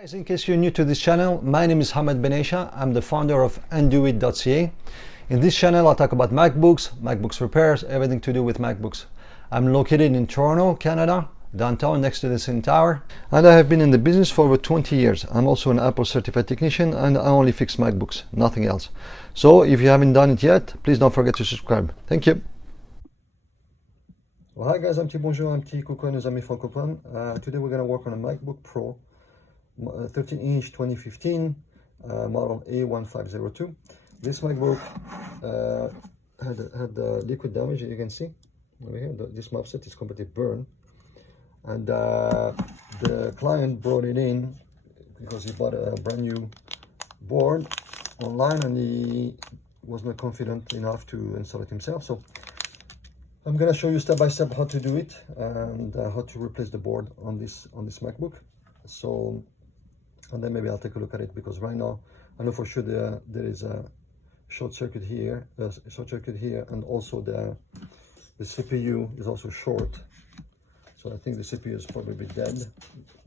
Guys, in case you're new to this channel, my name is Hamad Benaicha. I'm the founder of Anduit.ca. In this channel, I'll talk about MacBooks repairs, everything to do with MacBooks. I'm located in Toronto, Canada, downtown next to the CN Tower, and I have been in the business for over 20 years. I'm also an Apple certified technician, and I only fix MacBooks, nothing else. So if you haven't done it yet, please don't forget to subscribe. Thank you. Well, hi guys, un petit bonjour, un petit coucou à nos amis francophones. Today we're going to work on a MacBook Pro 13-inch 2015 model A1502. This MacBook had liquid damage, as you can see over here. This map set is completely burned, and the client brought it in because he bought a brand new board online and he was not confident enough to install it himself. So I'm gonna show you step by step how to do it and how to replace the board on this MacBook. So, and then maybe I'll take a look at it, because right now I know for sure there is a short circuit here, and also the CPU is also short. So I think the CPU is probably dead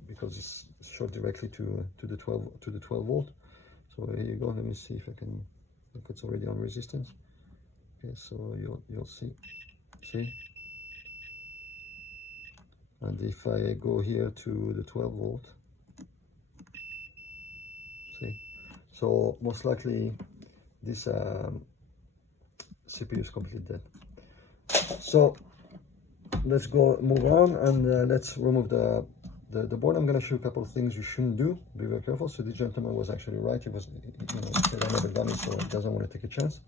because it's short directly to the 12 volt. So here you go. Let me see if I can. Look, it's already on resistance. Okay, so you'll see. And if I go here to the 12 volt, see, so most likely this CPU is completely dead. So let's move on, and let's remove the board. I'm going to show you a couple of things you shouldn't do. Be very careful. So this gentleman was actually right. He was, said I never done it, so he doesn't want to take a chance.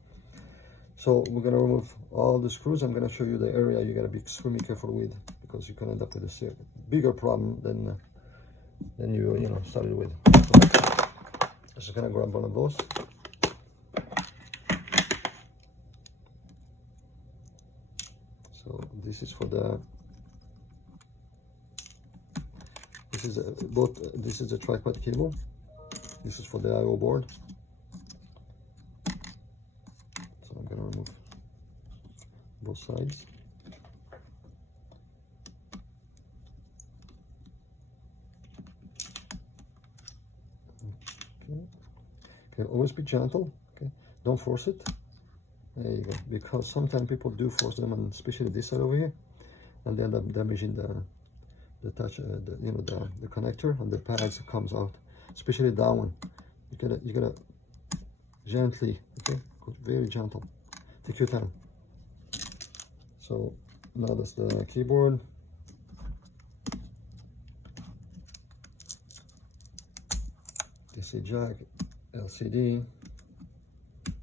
So we're going to remove all the screws. I'm going to show you the area you got to be extremely careful with, because you can end up with a bigger problem than you started with. So I'm just going to grab one of those. So this is for this is a tripod cable. This is for the I/O board. So I'm going to remove both sides. Okay, always be gentle. Okay, don't force it. There you go. Because sometimes people do force them, and especially this side over here, and they end up damaging the connector, and the pads comes out. Especially that one. You gotta gently. Okay, very gentle. Take your time. So now that's the keyboard. DC jack, LCD. So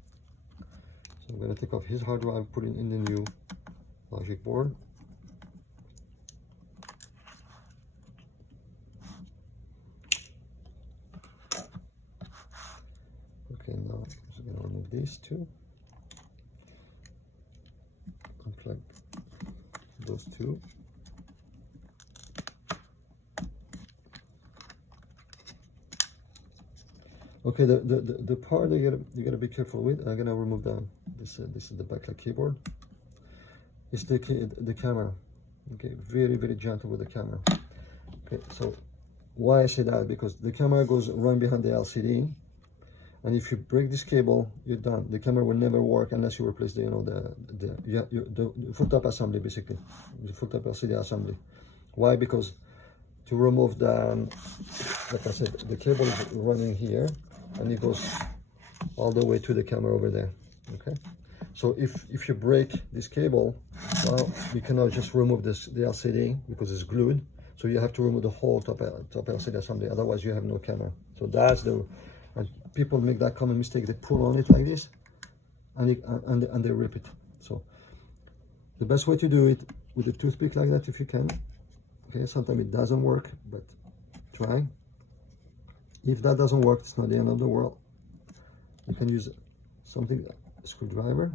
I'm going to take off his hard drive, put it in the new logic board. Okay, now I'm just going to remove these two. Unplug those two. Okay, the part that you gotta be careful with. I'm gonna remove this is the backlight keyboard. It's the camera. Okay, very gentle with the camera. Okay, so why I say that? Because the camera goes right behind the LCD, and if you break this cable, you're done. The camera will never work unless you replace the full top assembly, basically the full top LCD assembly. Why? Because to remove like I said, the cable is running here, and it goes all the way to the camera over there. Okay, so if you break this cable, well, you cannot just remove the LCD because it's glued. So you have to remove the whole top LCD assembly. Otherwise, you have no camera. So that's and people make that common mistake. They pull on it like this, and they rip it. So the best way to do it with a toothpick like that, if you can. Okay, sometimes it doesn't work, but try. If that doesn't work, it's not the end of the world. You can use a screwdriver,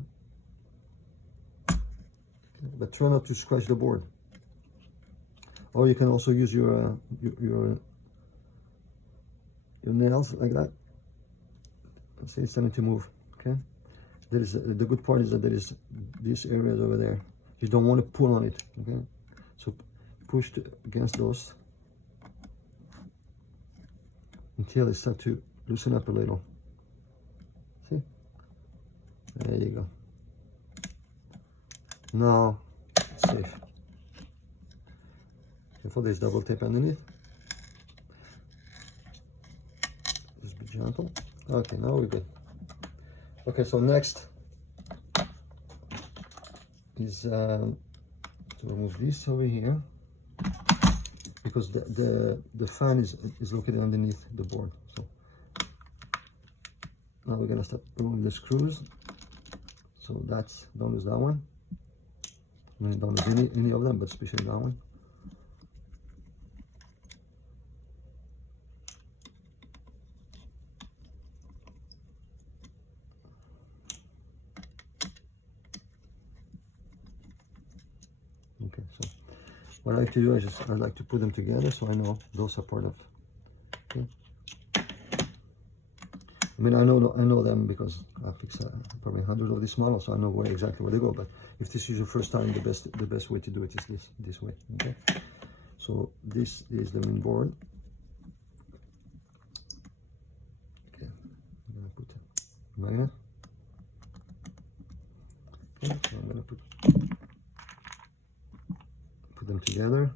okay, but try not to scratch the board. Or you can also use your nails like that. See, it's starting to move. Okay, the good part is that there is these areas over there. You don't want to pull on it. Okay, so push against those. until it starts to loosen up a little. See? There you go. Now it's safe. Careful, there's double tape underneath. Just be gentle. Okay, now we're good. Okay, so next is to remove this over here, because the fan is located underneath the board. So now we're gonna start removing the screws. So don't lose that one. I mean, don't lose any of them, but especially that one. Okay, so what I like to do is I like to put them together so I know those are part of. Okay. I mean, I know them because I fixed probably hundreds of these models, so I know exactly where they go. But if this is your first time, the best way to do it is this way. Okay. So this is the main board. Okay. I'm gonna put a magnet. Okay. So I'm gonna put them together.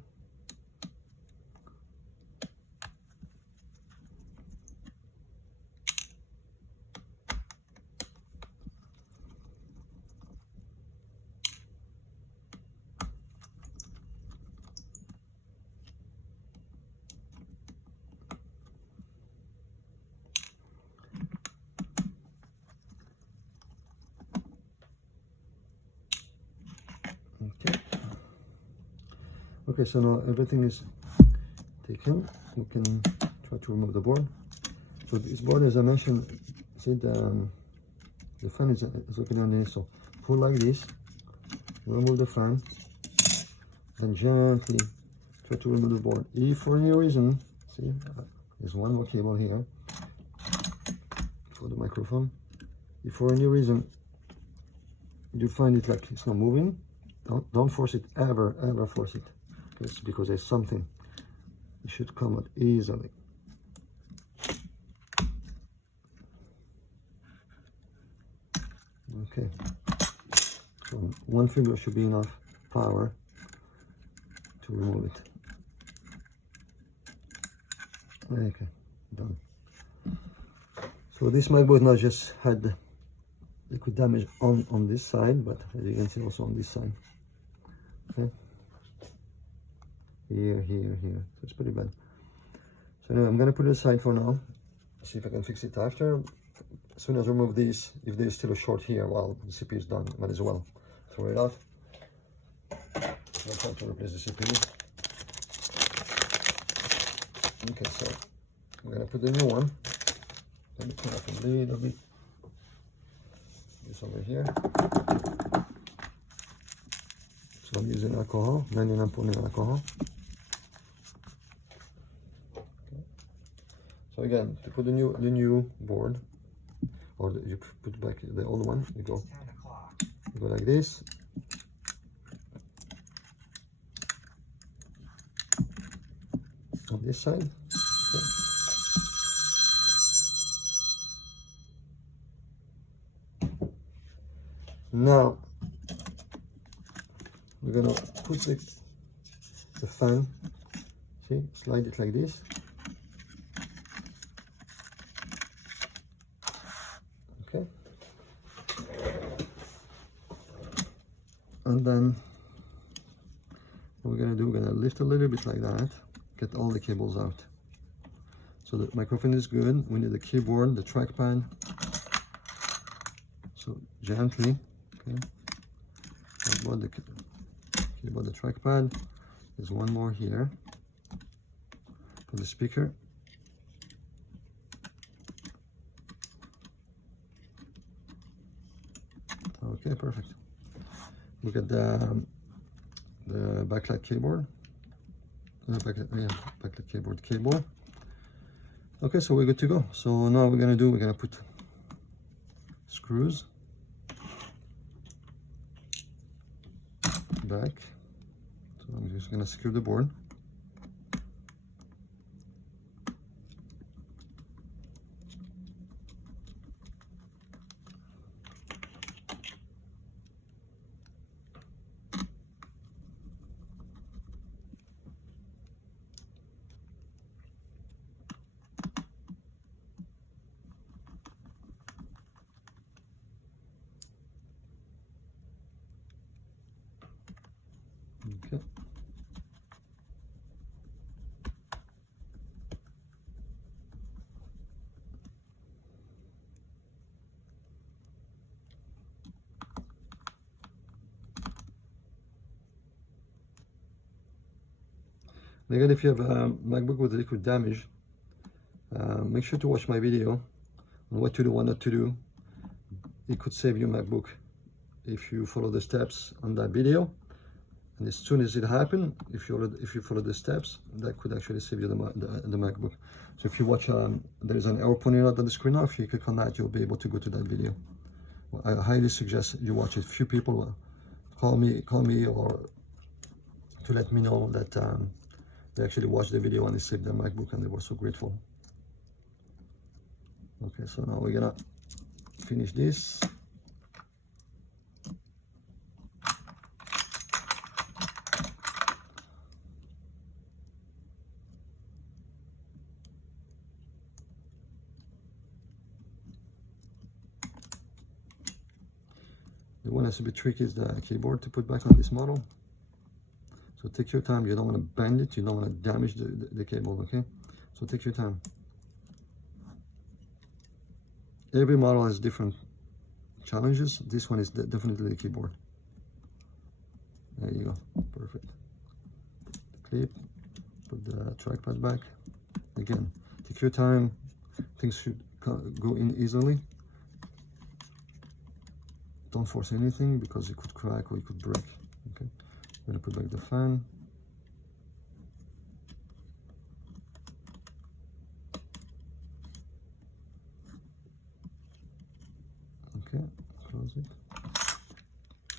Okay. Okay, so now everything is taken. We can try to remove the board. So this board, as I mentioned, see the fan is located underneath. So pull like this, remove the fan, then gently try to remove the board. If for any reason, see, there's one more cable here for the microphone. If for any reason you find it like it's not moving, don't force it, ever force it. It's because there's something. It should come out easily. Okay. So one finger should be enough power to remove it. Okay, done. So this MacBook now just had liquid damage on this side, but as you can see also on this side. Okay. Here. So it's pretty bad. So anyway, I'm gonna put it aside for now. See if I can fix it after. As soon as I remove these, if there's still a short here while the CPU is done, might as well throw it out. I'll try to replace the CPU. Okay, so I'm gonna put the new one. Let me turn off a little bit. This over here. So I'm using alcohol, 99.9 alcohol. Okay. So again, to put the new board, or you put back the old one, you go like this. On this side. Okay. Now we're gonna put the fan, see, slide it like this. Okay. And then what we're gonna lift a little bit like that, get all the cables out. So the microphone is good. We need the keyboard, the trackpad. So gently, okay. About the keyboard, the trackpad. There's one more here for the speaker. Okay, perfect. Look at the backlight keyboard. Backlight keyboard cable. Okay, so we're good to go. So now we're gonna put screws back. So I'm just gonna secure the board. Okay. And again, if you have a MacBook with liquid damage, make sure to watch my video on what to do, what not to do. It could save your MacBook if you follow the steps on that video. And as soon as it happens, if you follow the steps, that could actually save you the MacBook. So if you watch, there is an arrow pointing out on the screen now. If you click on that, you'll be able to go to that video. Well, I highly suggest you watch it. Few people call me or to let me know that they actually watched the video and they saved their MacBook, and they were so grateful. Okay, so now we're gonna finish this. The one that's a bit tricky is the keyboard to put back on this model. So take your time. You don't want to bend it. You don't want to damage the cable, okay? So take your time. Every model has different challenges. This one is definitely the keyboard. There you go. Perfect. Clip. Put the trackpad back. Again, take your time. Things should go in easily. Don't force anything because it could crack or it could break. Okay, I'm gonna put back the fan. Okay, close it.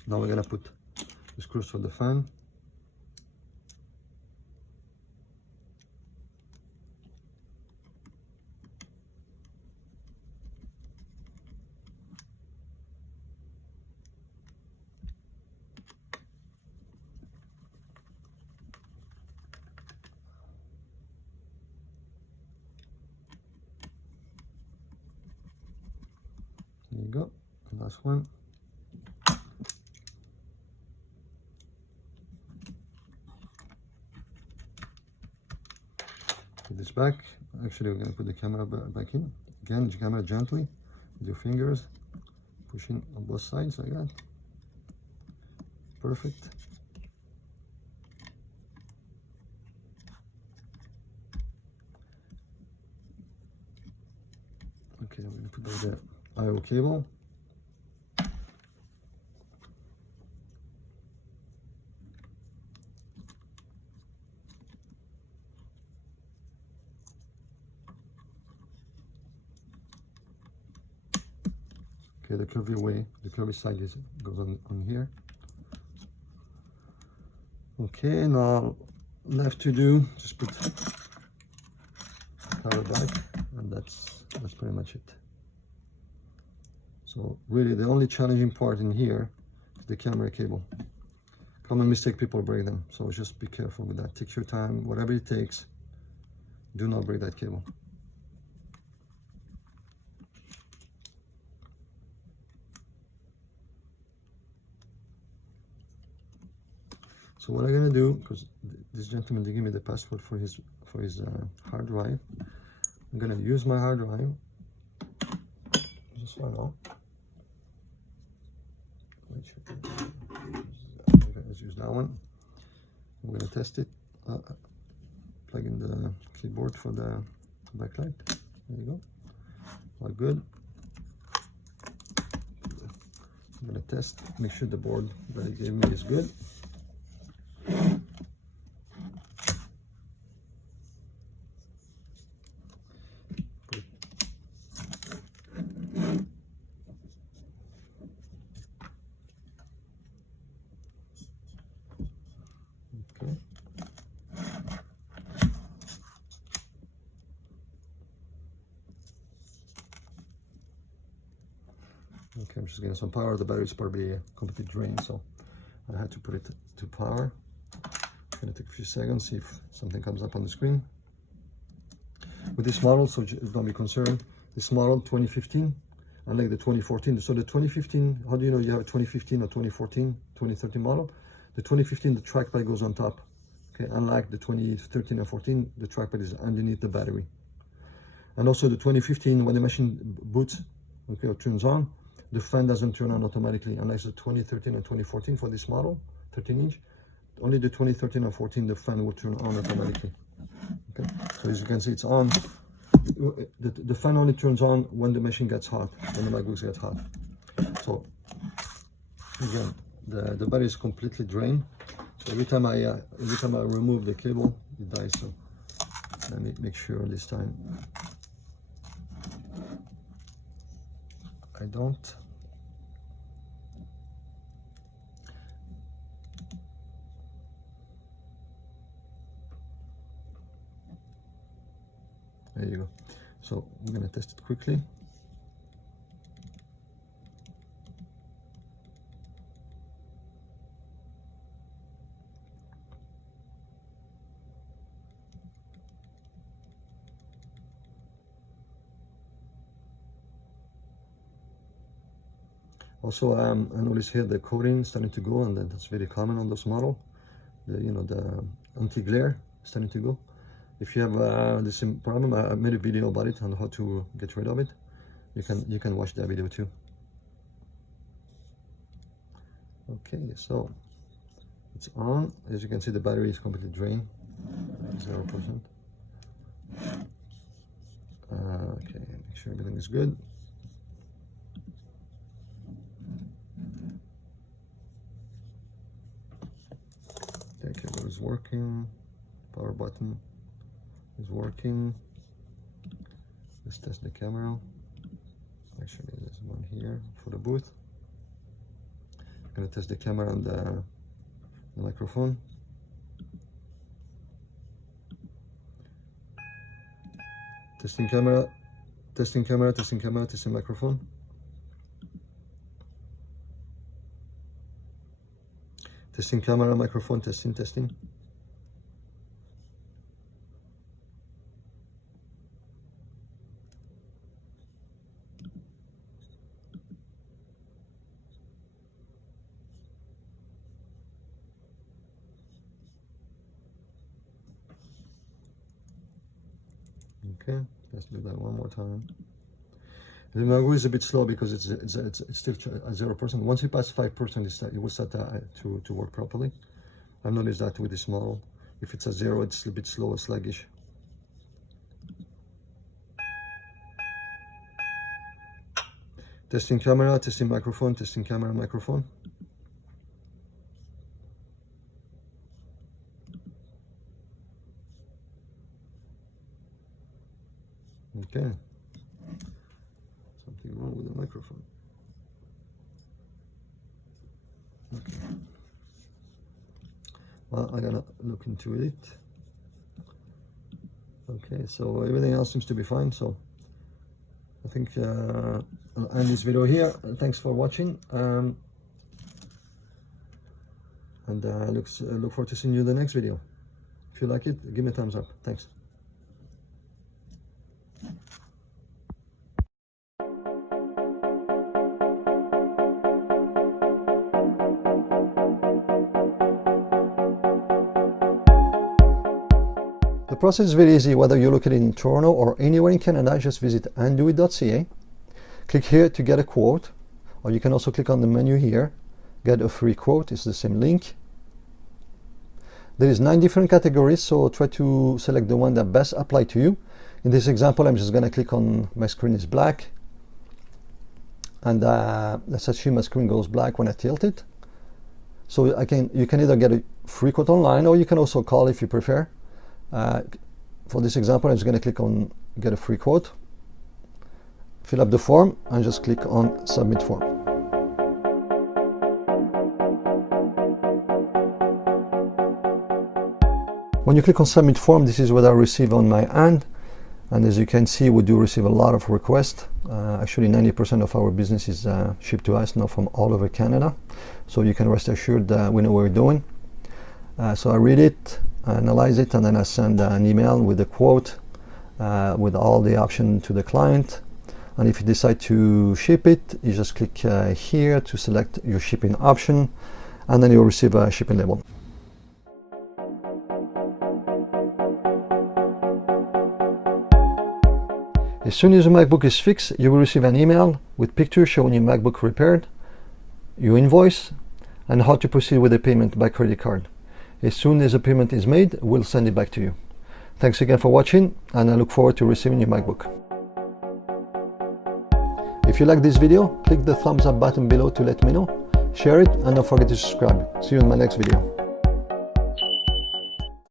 Now we're gonna put the screws for the fan. There you go, last one. Put this back. Actually, we're going to put the camera back in. Again, the camera gently with your fingers, pushing on both sides like that. Perfect. Okay, I'm going to put back the I/O cable. Okay, the curvy side goes on here. Okay, now left to do, just put cover back, and that's pretty much it. So really the only challenging part in here is the camera cable. Common mistake, people break them, so just be careful with that. Take your time, whatever it takes. Do not break that cable. So what I'm gonna do, because this gentleman did give me the password for his hard drive, I'm gonna use my hard drive. Just one out. Let's use that one. I'm gonna test it. Plug in the keyboard for the backlight. There you go. All good. I'm gonna test. Make sure the board that he gave me is good. Okay, I'm just getting some power. The battery is probably completely drained, so I had to put it to power. It's gonna take a few seconds, see if something comes up on the screen. With this model, so don't be concerned. This model 2015, unlike the 2014. So the 2015, how do you know you have a 2015 or 2014, 2013 model? The 2015, the trackpad goes on top. Okay, unlike the 2013 and 14, the trackpad is underneath the battery. And also the 2015, when the machine boots, okay, or turns on, the fan doesn't turn on automatically, unlike the 2013 and 2014 for this model, 13-inch. Only the 2013 and 14, the fan will turn on automatically. Okay, so as you can see, it's on. The fan only turns on when the machine gets hot, when the MacBooks get hot. So again, the battery is completely drained. So every time I remove the cable, it dies. So let me make sure this time I don't. There you go. So I'm gonna test it quickly. Also, I notice here the coating starting to go, and that's very common on this model. The anti-glare starting to go. If you have the same problem, I made a video about it on how to get rid of it. You can watch that video too. Okay, so it's on. As you can see, the battery is completely drained, 0%. Okay, make sure everything is good. The cable is working. Power button is working. Let's test the camera. Actually, there's one here for the booth. I'm gonna test the camera and the microphone. Testing camera, testing camera, testing camera, testing microphone. Testing camera, microphone, testing, testing. Okay, let's do that one more time. The MacBook is a bit slow because it's still at 0%. Once it passes 5%, it will start to work properly. I've noticed that with this model. If it's at 0, it's a bit slow or sluggish. Testing camera, testing microphone, testing camera, microphone. Okay. Something wrong with the microphone. Okay. Well, I gotta look into it. Okay, so everything else seems to be fine. So I think I'll end this video here. Thanks for watching. And look forward to seeing you in the next video. If you like it, give me a thumbs up. Thanks. The process is very easy, whether you're located in Toronto or anywhere in Canada. Just visit andoit.ca. Click here to get a quote, or you can also click on the menu here, get a free quote. It's the same link. There is 9 different categories, so try to select the one that best apply to you. In this example, I'm just going to click on my screen is black, and let's assume my screen goes black when I tilt it. So you can either get a free quote online, or you can also call if you prefer. For this example, I'm just going to click on get a free quote, fill up the form, and just click on submit form. When you click on submit form, this is what I receive on my end, and as you can see, we do receive a lot of requests. Actually 90% of our business is shipped to us now from all over Canada, so you can rest assured that we know what we're doing. So I read it, analyze it, and then I send an email with a quote with all the options to the client. And if you decide to ship it, you just click here to select your shipping option, and then you'll receive a shipping label. As soon as your MacBook is fixed, you will receive an email with pictures showing your MacBook repaired, your invoice, and how to proceed with the payment by credit card. As soon as the payment is made, we'll send it back to you. Thanks again for watching, and I look forward to receiving your MacBook. If you like this video, click the thumbs up button below to let me know, share it, and don't forget to subscribe. See you in my next video.